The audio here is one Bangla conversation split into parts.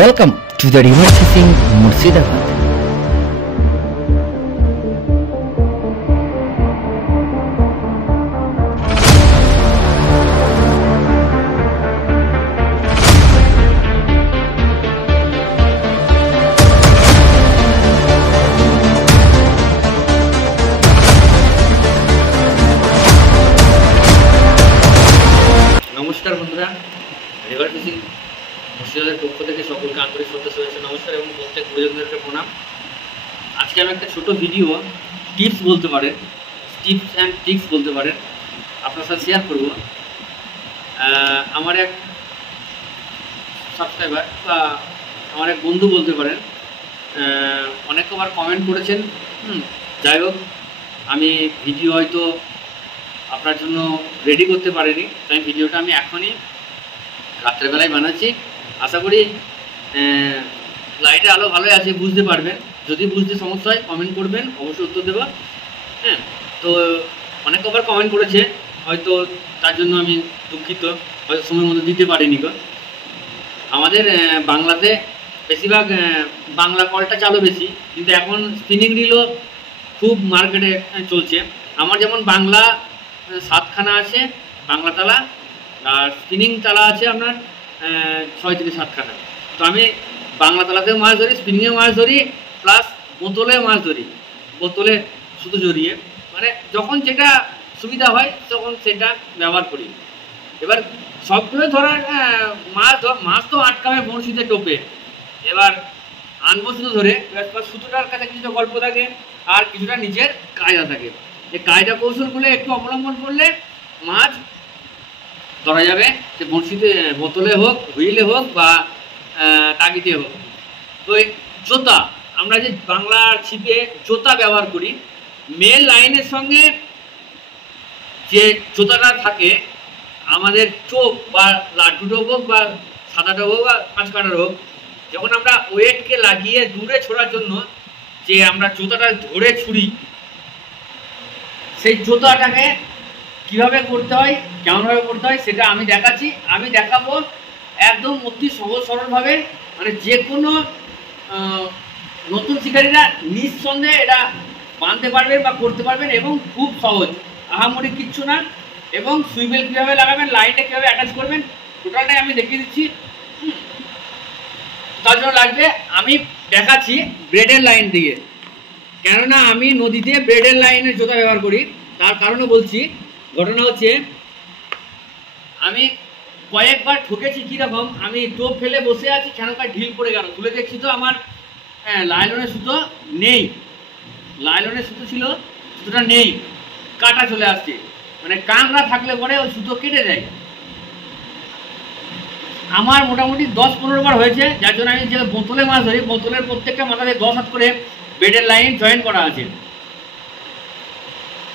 Welcome to the River Fishing Murshidabad. নমস্কার বন্ধুরা, রিভার ফিশিং মুর্শিদাবাদের পক্ষ থেকে সকলকে আন্তরিক শ্রদ্ধা শুভেচ্ছা নমস্কার এবং প্রত্যেক গুরুজনদেরকে প্রণাম। আজকে আমি একটা ছোট ভিডিও টিপস বলতে পারেন, টিপস অ্যান্ড ট্রিক্স বলতে পারেন, আপনার সাথে শেয়ার করব। আমার এক সাবস্ক্রাইবার বা আমার এক বন্ধু বলতে পারেন, অনেকবার কমেন্ট করেছেন। যাই হোক, আমি ভিডিও হয়তো আপনার জন্য রেডি করতে পারিনি, তাই ভিডিওটা আমি এখনই রাত্রেবেলায় বানাচ্ছি। আশা করি লাইটের আলো ভালোই আছে, বুঝতে পারবেন। যদি বুঝতে সমস্যা হয় কমেন্ট করবেন, অবশ্যই উত্তর দেবো। হ্যাঁ, তো অনেকবার কমেন্ট করেছে, হয়তো তার জন্য আমি দুঃখিত, হয়তো সময় মতো দিতে পারিনি। আমাদের বাংলাতে বেশিরভাগ বাংলা কলটা চালু বেশি, কিন্তু এখন স্পিনিং রিলও খুব মার্কেটে চলছে। আমার যেমন বাংলা 7খানা আছে বাংলা তালা, আর স্পিনিং তালা আছে আপনার 6 থেকে 7খানা। তো আমি বাংলা তালাতেও মাছ ধরি, স্পিনিংয়েও মাছ ধরি, প্লাস বোতলেও মাছ ধরি, বোতলে শুধু জড়িয়ে, মানে যখন যেটা সুবিধা হয় তখন সেটা ব্যবহার করি। এবার সবগুলো ধরার মাছ তো আটকাবে বড়শিতে টোপে, এবার আনবো শুধু ধরে। এবার সুতোটার কাছে কিছুটা গল্প থাকে আর কিছুটা নিজের কায়দা থাকে। এই কায়দা কৌশলগুলো একটু অবলম্বন করলে মাছ ধরা যাবে, সে বড়শিতে, বোতলে হোক, হুইলে হোক বা তাগিতে হোক। তো এই জোতা, আমরা যে বাংলা ছিপে জোতা ব্যবহার করি, মেল লাইনের সঙ্গে যে জোতাটা থাকে, আমাদের চোখ বা লাড্ডু টোপ হোক বা সাদা টোপ হোক বা 5 কাটার হোক, যখন আমরা ওয়েটকে লাগিয়ে দূরে ছোড়ার জন্য যে আমরা জোতাটা ধরে ছুরি, সেই জোতাটাকে কীভাবে করতে হয়, কেমনভাবে করতে হয় সেটা আমি দেখাচ্ছি। আমি দেখাবো একদম অতি সহজ সরলভাবে, মানে যে কোনো নতুন শিকারীরা নিঃসন্দেহে এটা বানতে পারবেন বা করতে পারবেন, এবং খুব সহজ, আহামরি কিচ্ছু না। এবং সুইবেল কীভাবে লাগাবেন, লাইনটা কীভাবে অ্যাটাচ করবেন, টোটালটাই আমি দেখিয়ে দিচ্ছি। তার জন্য লাগবে, আমি দেখাচ্ছি ব্রেডের লাইন দিয়ে, কেননা আমি নদীতে ব্রেডের লাইনের জোতা ব্যবহার করি। তার কারণে বলছি, ঘটনা হচ্ছে আমি কয়েকবার ঠকেছি। কীরকম, আমি টোপ ফেলে বসে আছি, কেনকার ঢিল পড়ে গেল, তুলে দেখছি তো আমার লাইলনের সুতো নেই, লাইলনের সুতো ছিল, সুতোটা নেই, কাটা চলে আসছে। মানে কাঁকড়া থাকলে পরে ওই সুতো কেটে দেয়। আমার মোটামুটি 10-15 বার হয়েছে, যার জন্য আমি যে বোতলে মাছ ধরি, বোতলের প্রত্যেকটা মাথাতে 10 হাত করে বেডের লাইন জয়েন করা আছে।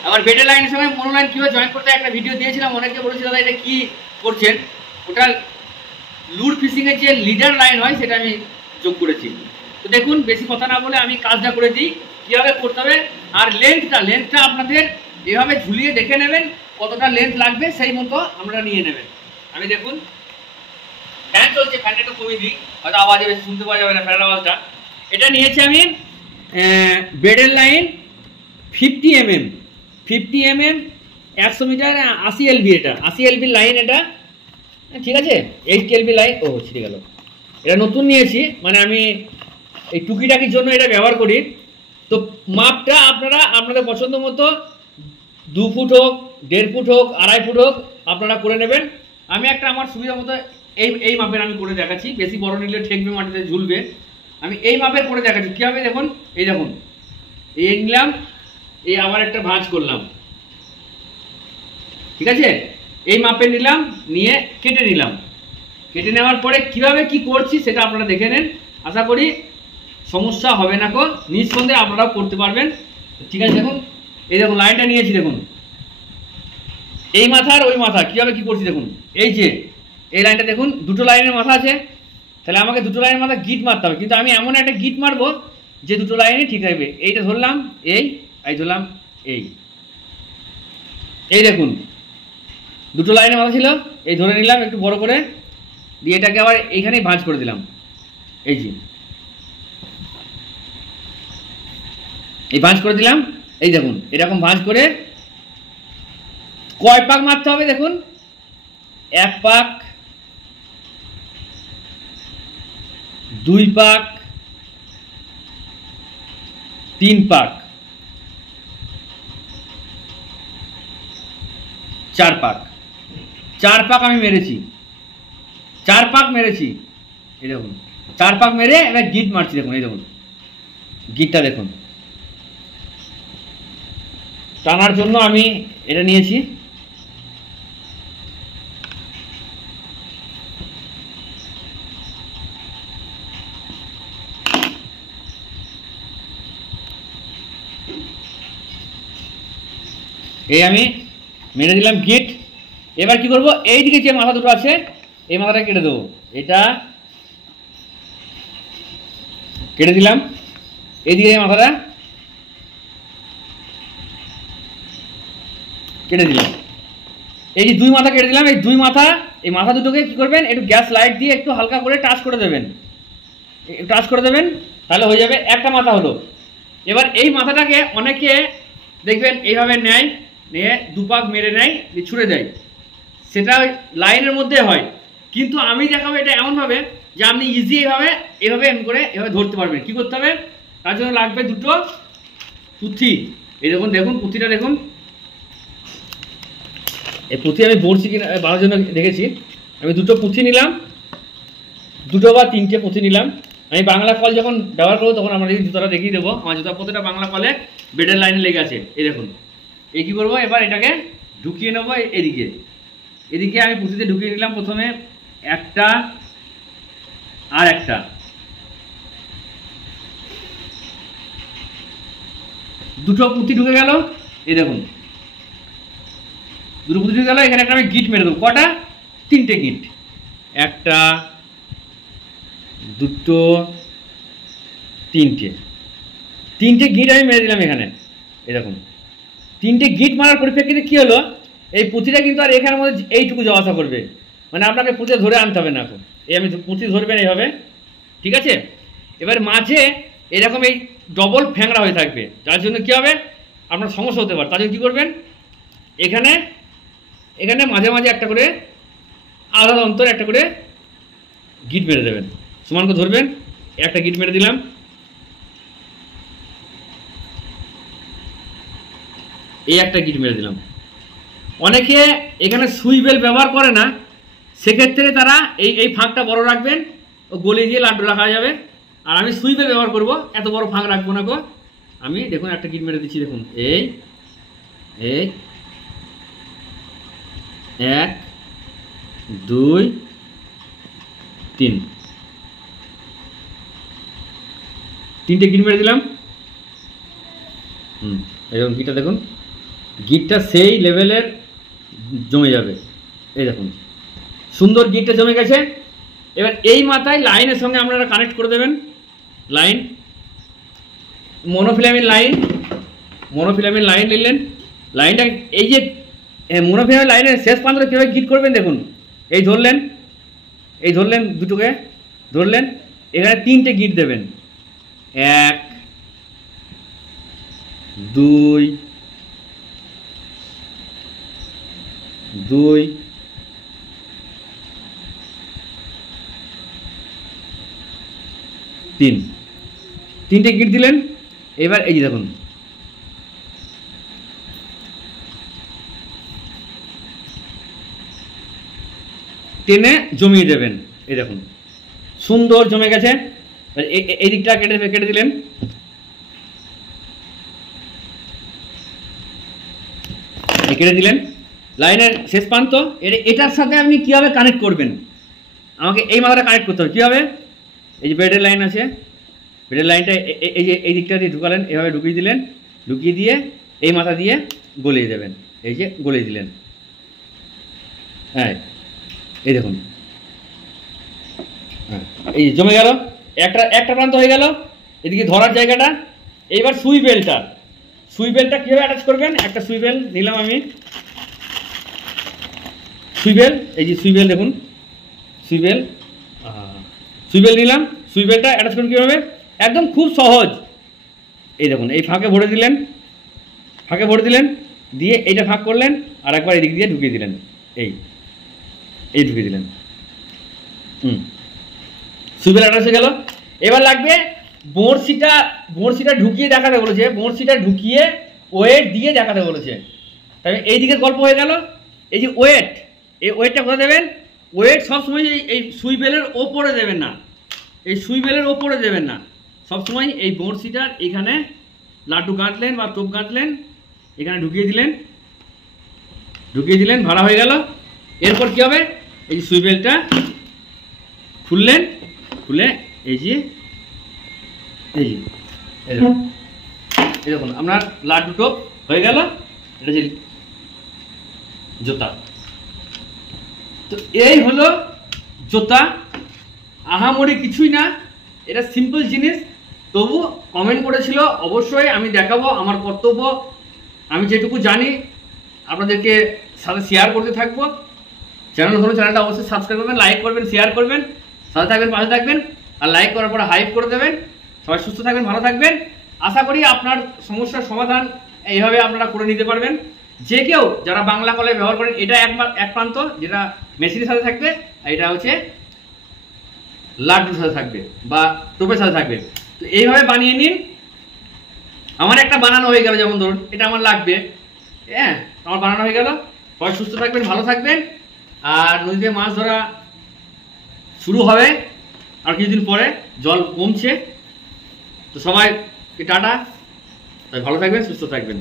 আবার বেডের লাইনের সঙ্গে মনোলাইন কীভাবে জয়েন করতে একটা ভিডিও দিয়েছিলাম, অনেকে বলেছিল দাদা এটা কী করছেন। ওটা লুর ফিশিংয়ের যে লিডার লাইন হয় সেটা আমি যোগ করেছি। তো দেখুন, বেশি কথা না বলে আমি কাজটা করে দিই, কীভাবে করতে হবে। আর লেন্থটা আপনাদের এভাবে ঝুলিয়ে দেখে নেবেন কতটা লেন্থ লাগবে, সেই মতো আমরা নিয়ে নেবেন। আমি দেখুন, ফ্যান চলছে, ফ্যানটা একটু কমিয়ে দিই, হয়তো আওয়াজে বেশি শুনতে পাওয়া যাবে না ফ্যানের আওয়াজটা। এটা নিয়েছি আমি বেডের লাইন 50 mm 100 মিটার 80 LB, এটা 80 LB লাইন, এটা ঠিক আছে। 8 LB লাইন, ও ছিঁড়ে গেল, এটা নতুন নিয়েছি, মানে আমি এই টুকিটাকির জন্য এটা ব্যবহার করি। তো মাপটা আপনারা আপনাদের পছন্দ মতো 2 ফুট হোক, 1.5 ফুট হোক, 2.5 ফুট হোক, আপনারা করে নেবেন। আমি একটা আমার সুবিধা মতো এই মাপের আমি করে দেখাচ্ছি, বেশি বড় নিলে ঠেকবে, মাটিতে ঝুলবে। আমি এই মাপের করে দেখাচ্ছি কীভাবে। দেখুন, এই দেখুন, এই নিলাম, এই আবার একটা ভাঁজ করলাম, ঠিক আছে। এই মাপের নিলাম, নিয়ে কেটে নিলাম। কেটে নেওয়ার পরে কীভাবে কি করছি সেটা আপনারা দেখে নেন, আশা করি সমস্যা হবে না। নিঃসন্দেহে আপনারাও করতে পারবেন, ঠিক আছে। দেখুন, এই দেখুন লাইনটা নিয়েছি, দেখুন এই মাথা আর ওই মাথা কীভাবে কি করছি। দেখুন এই যে এই লাইনটা, দেখুন দুটো লাইনের মাথা আছে, তাহলে আমাকে দুটো লাইনের মাথা গিট মারতে হবে, কিন্তু আমি এমন একটা গিট মারবো যে দুটো লাইনই ঠিক থাকবে। এইটা ধরলাম, এই ধরলাম, এই দেখুন দুটো লাইনের মাথা ছিল, এই ধরে নিলাম একটু বড় করে, দিয়ে এটাকে আবার এইখানেই ভাঁজ করে দিলাম। এই যে এই ভাঁজ করে দিলাম। এই দেখুন এরকম ভাঁজ করে কয় পাক মারতে হবে দেখুন, 1 পাক, 2 পাক, 3 পাক, 4 পাক। 4 পাক আমি মেরেছি, 4 পাক মেরেছি। এই দেখুন 4 পাক মেরে এবার গিট মারছি। দেখুন এই দেখুন গিটটা দেখুন, টানার জন্য আমি এটা নিয়েছি। এই আমি মেরে দিলাম গিট। এবার কি করব, এইদিকে যে মাথা দুটো আছে এই মাথাটা কেটে দেবো। এটা কেটে দিলাম, এইদিকে এই মাথাটা কেটে দিলাম। এই যে 2 মাথা কেটে দিলাম, এই 2 মাথা, এই মাথা দুটোকে কি করবেন, একটু গ্যাস লাইট দিয়ে একটু হালকা করে টাচ করে দেবেন, টাচ করে দেবেন, তাহলে হয়ে যাবে একটা মাথা হলো। এবার এই মাথাটাকে অনেকে দেখবেন এইভাবে নেয়, নিয়ে 2 পাক মেরে নেয়, ছুঁড়ে দেয়, সেটা লাইনের মধ্যে হয়। কিন্তু আমি দেখাবো এটা এমনভাবে যে আপনি ইজি এইভাবে এভাবে এম করে এভাবে ধরতে পারবেন। কি করতে হবে, তার জন্য লাগবে 2টো পুঁথি। এই দেখুন, দেখুন পুঁথিটা দেখুন, এই পুঁথি আমি বলছি কিনা বানার জন্য দেখেছি। আমি 2টো পুঁথি নিলাম, 2টো বা 3টে পুঁথি নিলাম। আমি বাংলা কল যখন ব্যবহার করবো তখন আমরা এই জুতাটা দেখিয়ে দেবো। আমার জুতা প্রতিটা বাংলা কলে বেডের লাইনে লেগে আছে। এই দেখুন, এই কী করবো, এবার এটাকে ঢুকিয়ে নেবো এদিকে। এদিকে আমি পুঁথিতে ঢুকিয়ে নিলাম প্রথমে একটা আর একটা। দুটো পুঁথি ঢুকে গেল, এই দেখুন 2টো পুঁথি ঢুকে গেল। এখানে একটা আমি গিট মেরে দেবো। কটা, 3টে গিট, 1টা 2টো 3টে গিট আমি মেরে দিলাম এখানে। এই দেখুন 3টে গিট মারার পরিপ্রেক্ষিতে কী হলো, এই পুঁথিটা কিন্তু আর এখানের মধ্যে এইটুকু যাওয়া আসা করবে, মানে আপনাকে পুঁথি ধরে আনতে হবে না। এখন এই আমি পুঁথি ধরবেন এইভাবে, ঠিক আছে। এবার মাঝে এরকম এই ডবল ফ্যাংরা হয়ে থাকবে, যার জন্য কী হবে আপনার সমস্যা হতে পারে। তার জন্য কী করবেন, এখানে এখানে মাঝে মাঝে একটা করে আলাদা অন্তর একটা করে গিট মেরে দেবেন, সমান করে ধরবেন। একটা গিট মেরে দিলাম, এই একটা গিট মেরে দিলাম। অনেকে এখানে সুই বেল ব্যবহার করে না, সেক্ষেত্রে তারা এই ফাঁকটা বড় রাখবেন, ও গলি দিয়ে লাড্ডু রাখা যাবে। আর আমি সুই বেল ব্যবহার করব, এত বড় ফাঁক রাখবো না গো। আমি দেখুন একটা গিট মেরে দিচ্ছি, দেখুন এই 1 2 3 3টে গিট মেরে দিলাম। এরকম গিটটা দেখুন, গিটটা সেই লেভেলের জমে যাবে। এই দেখুন সুন্দর গিটটা জমে গেছে। এবার এই মাথায় লাইনের সঙ্গে আপনারা কানেক্ট করে দেবেন। লাইন, মনোফিলামেন্ট লাইন নিলেন। লাইনটা এই যে মনোফিলামেন্ট লাইনের শেষ প্রান্তটা কীভাবে গিট করবেন দেখুন। এই ধরলেন, দুটোকে ধরলেন, এখানে 3টে গিট দেবেন, 1 2 3, 3টে গিট দিলেন। এবার এই যে দেখুন টেনে জমিয়ে দেবেন। এই দেখুন সুন্দর জমে গেছে। এই দিকটা কেটে দিলেন। কেটে দিলেন লাইনের শেষ প্রান্ত। এটার সাথে আপনি কীভাবে কানেক্ট করবেন, আমাকে এই মাথাটা কানেক্ট করতে হবে। কীভাবে, এই যে বেডের লাইন আছে, বেডের লাইনটা এই যে এই দিকটা দিয়ে ঢুকালেন, এভাবে ঢুকিয়ে দিলেন, ঢুকিয়ে দিয়ে এই মাথা দিয়ে গলিয়ে দেবেন। এই যে গলিয়ে দিলেন, হ্যাঁ এই দেখুন, হ্যাঁ এই জমে গেল। একটা প্রান্ত হয়ে গেল, এদিকে ধরার জায়গাটা। এইবার সুই বেলটা কীভাবে অ্যাটাচ করবেন, একটা সুই বেল নিলাম আমি। সুই বেল, এই যে সুই বেল দেখুন, সুই বেল নিলাম। সুই বেলটা অ্যাটাচ করবেন কীভাবে, একদম খুব সহজ। এই দেখুন, এই ফাঁকে ভরে দিলেন, দিয়ে এইটা ফাঁক করলেন, আর একবার এদিক দিয়ে ঢুকিয়ে দিলেন, এই ঢুকিয়ে দিলেন। সুই বেল অ্যাটাচ হয়ে গেল। এবার লাগবে বড়শিটা ঢুকিয়ে দেখাতে বলেছে, বড়শিটা ঢুকিয়ে ওয়েট দিয়ে দেখাতে বলেছে। তবে এই দিকের গল্প হয়ে গেল। এই যে ওয়েট, এই ওয়েটটা কোথায় দেবেন, ওয়েট সবসময় এই সুই বেলের ওপরে দেবেন না, সবসময় এই বড়শিটার এখানে লাড্ডু গাঁথলেন বা টোপ গাঁথলেন, এখানে ঢুকিয়ে দিলেন, ভাড়া হয়ে গেল। এরপর কি হবে, এই যে সুই বেলটা খুলে এই দেখুন আপনার লাড্ডু টোপ হয়ে গেল। এটা যে জোতা, তো এই হলো জোতা। আহামরি কিছুই না, এটা সিম্পল জিনিস। তবু কমেন্ট করেছিল, অবশ্যই আমি দেখাবো, আমার কর্তব্য, আমি যেটুকু জানি আপনাদেরকে সাথে শেয়ার করতে থাকবো। চ্যানেলটা অবশ্যই সাবস্ক্রাইব করবেন, লাইক করবেন, শেয়ার করবেন, সাথে থাকবেন, পাশে থাকবেন। আর লাইক করার পরে হাইপ করে দেবেন। সবাই সুস্থ থাকবেন, ভালো থাকবেন। আশা করি আপনার সমস্যার সমাধান এইভাবে আপনারা করে নিতে পারবেন। যে কেউ যারা বাংলা কলাই ব্যবহার করেন, এটা এক প্রান্ত যেটা মেশিনের সাথে থাকবে, আর এটা হচ্ছে লাড্ডুর সাথে থাকবে বা টোপের সাথে থাকবে। তো এইভাবে বানিয়ে নিন। আমার একটা বানানো হয়ে গেল, যেমন ধরুন এটা আমার লাগবে, হ্যাঁ, আমার বানানো হয়ে গেল। সবাই সুস্থ থাকবেন, ভালো থাকবেন। আর নদীতে মাছ ধরা শুরু হবে আর কিছুদিন পরে, জল কমছে। তো সবাই টাটা, ভালো থাকবেন, সুস্থ থাকবেন।